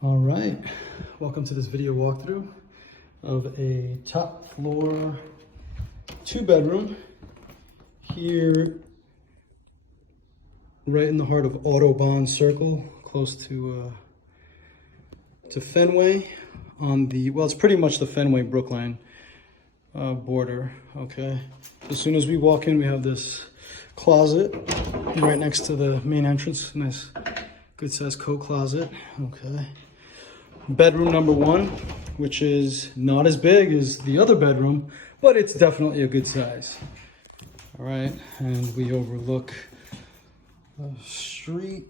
All right, welcome to this video walkthrough of a top floor 2-bedroom here right in the heart of Audubon Circle, close to Fenway on the, well, it's pretty much the Fenway Brookline border. Okay, as soon as we walk in, we have this closet right next to the main entrance. Nice good sized coat closet. Okay, bedroom number 1, which is not as big as the other bedroom, but it's definitely a good size. All right, and we overlook a street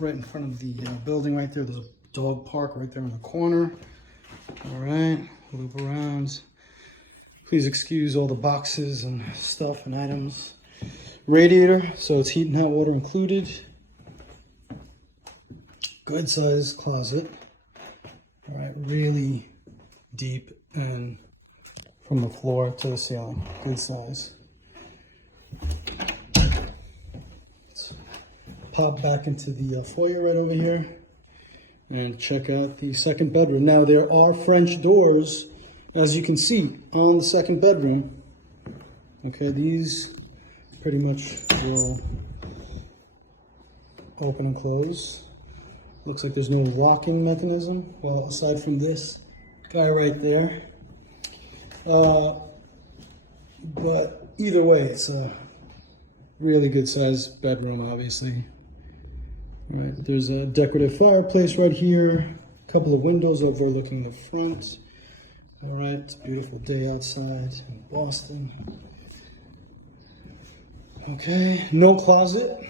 right in front of the building right there. There's a dog park right there in the corner. All right, loop around. Please excuse all the boxes and stuff and items. Radiator, so it's heat and hot water included. Good size closet. All right, really deep and from the floor to the ceiling. Good size. Let's pop back into the foyer right over here and check out the second bedroom. Now there are French doors, as you can see, on the second bedroom. Okay, these pretty much will open and close. Looks like there's no locking mechanism. Well, aside from this guy right there. But either way, it's a really good sized bedroom, obviously. All right, there's a decorative fireplace right here. A couple of windows overlooking the front. All right, it's a beautiful day outside in Boston. Okay, no closet,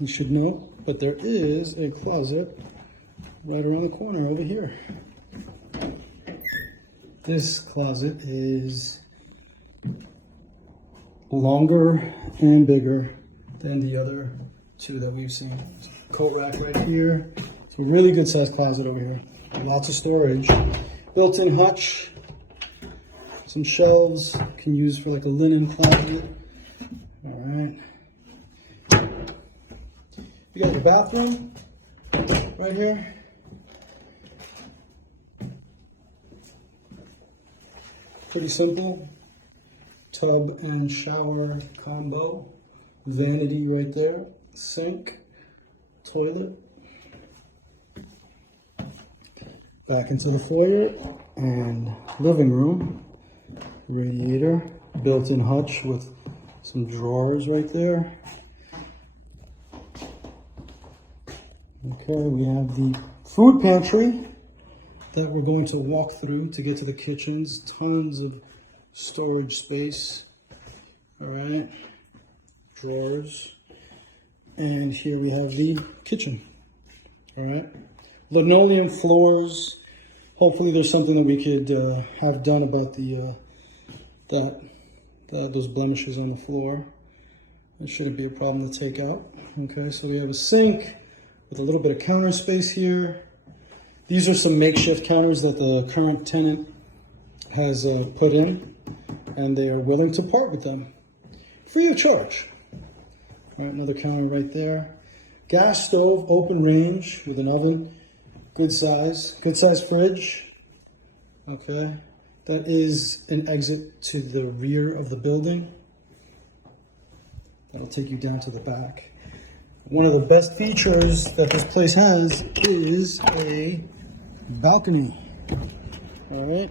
you should know, but there is a closet right around the corner over here. This closet is longer and bigger than the other two that we've seen. Coat rack right here. It's a really good sized closet over here. Lots of storage. Built-in hutch. Some shelves. Can use for like a linen closet. All right. You got your bathroom right here. Pretty simple. Tub and shower combo. Vanity right there. Sink. Toilet. Back into the foyer and living room. Radiator. Built-in hutch with some drawers right there. Okay, we have the food pantry that we're going to walk through to get to the kitchens. Tons of storage space. All right, drawers. And here we have the kitchen. All right, linoleum floors. Hopefully there's something that we could have done about those blemishes on the floor. That shouldn't be a problem to take out. Okay, so we have a sink with a little bit of counter space here. These are some makeshift counters that the current tenant has put in, and they are willing to part with them free of charge. All right, another counter right there. Gas stove, open range with an oven, good size fridge. Okay, that is an exit to the rear of the building. That'll take you down to the back. One of the best features that this place has is a balcony. All right,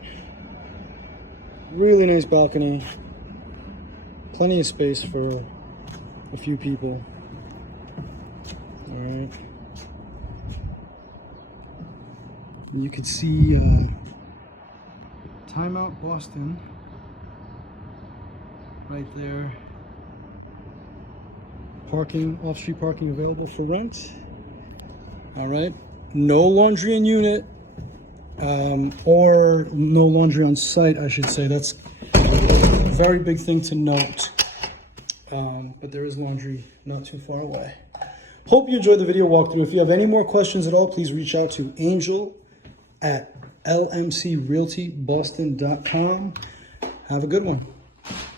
really nice balcony. Plenty of space for a few people. All right, and you can see Timeout Boston right there. Parking, off-street parking available for rent. All right, no laundry in unit, or no laundry on site, I should say. That's a very big thing to note. But there is laundry not too far away. Hope you enjoyed the video walkthrough. If you have any more questions at all, please reach out to Angel at lmcrealtyboston.com. Have a good one.